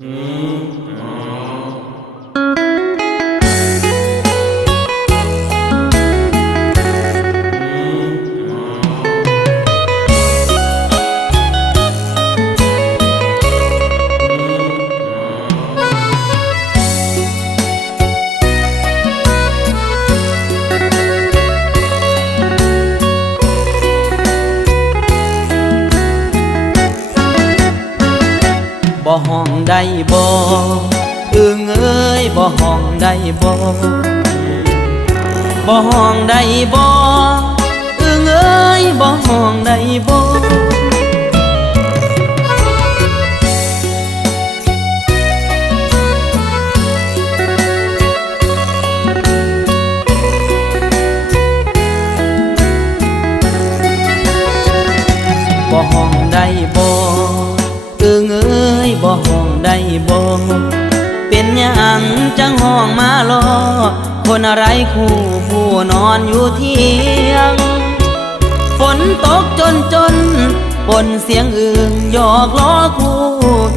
บ่ห้องได้บ่อึงเอ้ยบ่ห้องได้บ่บ่ห้องได้บ่อึงเอ้ยบ่ห้องได้บ่บ่ห้องได้บ่อึงเอ้ยบ่ห้องได้บ่เป็นหยังจังห้องมาลอคนอะไรคู่ผู้นอนอยู่เที่ยงฝนตกจนปนเสียงอื่นหยอกล้อคู่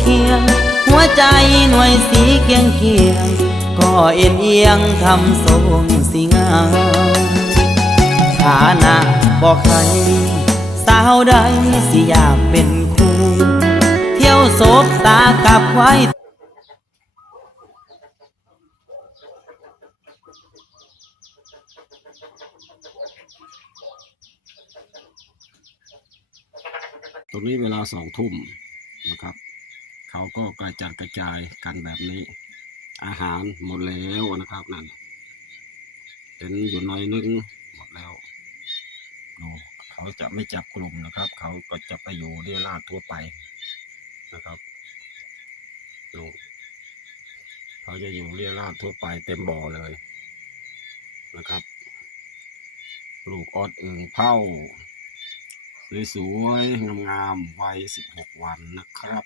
เคียงหัวใจหน่วยสีเคียงก็เอ็นเอียงทำทรงสีงามฐานะบ่ใครสาวใดสิอยากเป็นคู่เที่ยวโศกตากับไว้ตรงนี้เวลา2 ทุ่มนะครับ เขาก็กระจัดกระจายกันแบบนี้อาหารหมดแล้วนะครับนั่นเห็นอยู่น้อยนึงหมดแล้วดูเขาจะไม่จับกลุ่มนะครับเขาก็จะไปอยู่เรี่ยราดทั่วไปนะครับดูเขาจะอยู่เรี่ยราดทั่วไปเต็มบ่อเลยนะครับลูกออดอึ่งเผาสวยๆงามๆวัย16 วันนะครับ